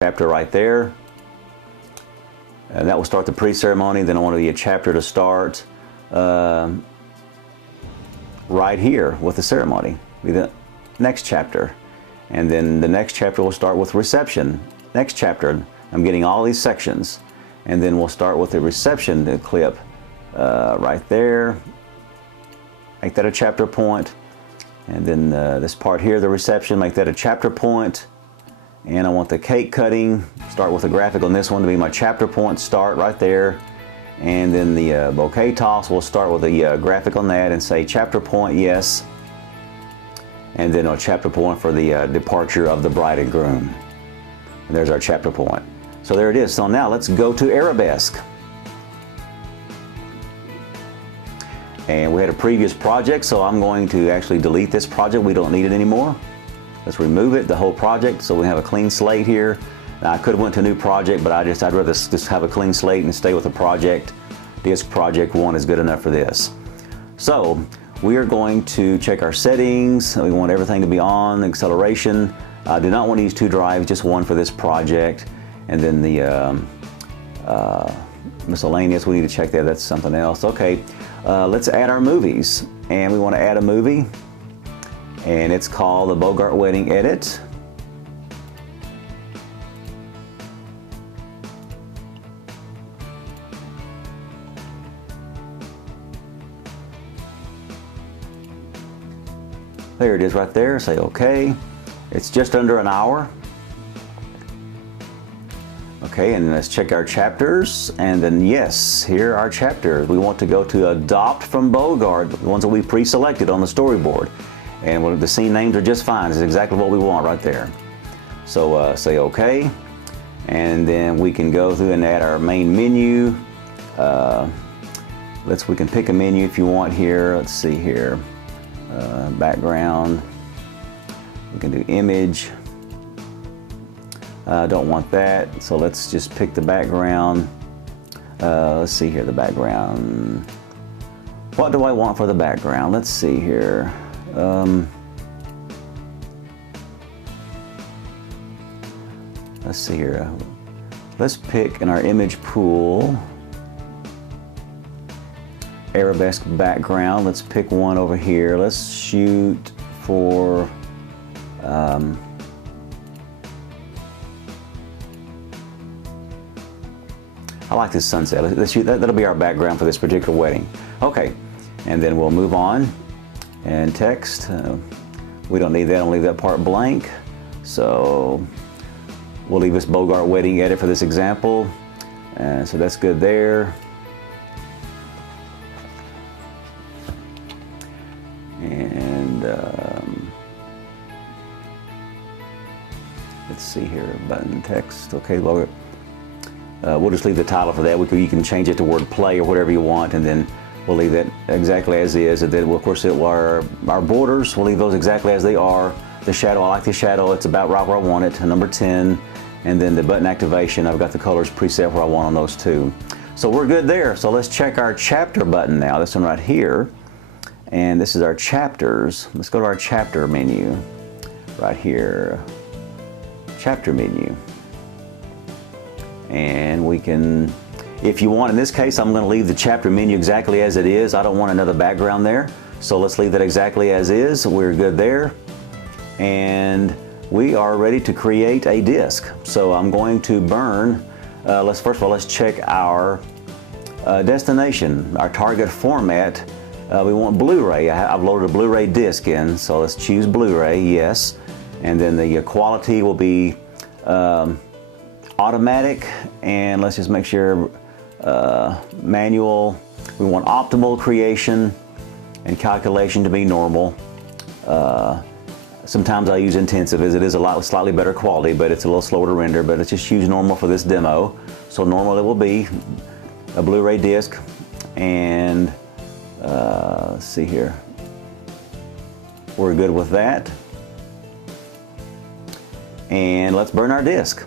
chapter right there. And that will start the pre-ceremony. Then I want a chapter to start right here with the ceremony. Be the next chapter. And then the next chapter will start with reception. Next chapter, I'm getting all these sections. And then we'll start with the reception clip right there. Make that a chapter point. And then this part here, the reception, make that a chapter point. And I want the cake cutting, start with a graphic on this one to be my chapter point start right there. And then the bouquet toss, we'll start with a graphic on that and say chapter point, yes. And then a chapter point for the departure of the bride and groom. And there's our chapter point. So there it is. So now let's go to Arabesk. And we had a previous project, so I'm going to actually delete this project. We don't need it anymore. Let's remove it, the whole project, so we have a clean slate here. Now, I could have went to a new project, but I'd rather just have a clean slate and stay with the project. Disk project 1 is good enough for this. So we are going to check our settings. We want everything to be on, acceleration. I do not want to use 2 drives, just 1 for this project. And then the miscellaneous, we need to check that, that's something else. Okay, let's add our movies. And we want to add a movie. And it's called the Bogart Wedding Edit. There it is right there. Say OK. It's just under an hour. Okay, and let's check our chapters. And then yes, here are our chapters. We want to go to Adopt from Bogart, the ones that we pre-selected on the storyboard. And the scene names are just fine. It's exactly what we want right there. So say OK. And then we can go through and add our main menu. We can pick a menu if you want here. Let's see here. Background. We can do image. Don't want that. So let's just pick the background. Let's see here, the background. What do I want for the background? Let's see here. Let's see here. Let's pick in our image pool Arabesk background. Let's pick one over here. Let's shoot for I like this sunset. Let's shoot that'll be our background for this particular wedding. Okay, and then we'll move on. And text, we don't need that, I'll leave that part blank. So we'll leave this Bogart Wedding Edit for this example. So that's good there. And let's see here, button text, okay, we'll just leave the title for that. You can change it to word play or whatever you want, and then we'll leave that exactly as is. And then, of course, our borders, we'll leave those exactly as they are. The shadow, I like the shadow. It's about right where I want it, number 10. And then the button activation, I've got the colors preset where I want on those too. So we're good there. So let's check our chapter button now. This one right here. And this is our chapters. Let's go to our chapter menu right here. Chapter menu. And we can, if you want, in this case, I'm going to leave the chapter menu exactly as it is. I don't want another background there. So let's leave that exactly as is. We're good there. And we are ready to create a disk. So I'm going to burn, first of all, let's check our destination, our target format. We want Blu-ray. I've loaded a Blu-ray disc in, so let's choose Blu-ray, yes. And then the quality will be automatic, and let's just make sure manual. We want optimal creation and calculation to be normal. Sometimes I use intensive as it is a slightly better quality, but it's a little slower to render, but let's just use normal for this demo. So normal it will be a Blu-ray disc, and let's see here. We're good with that. And let's burn our disc.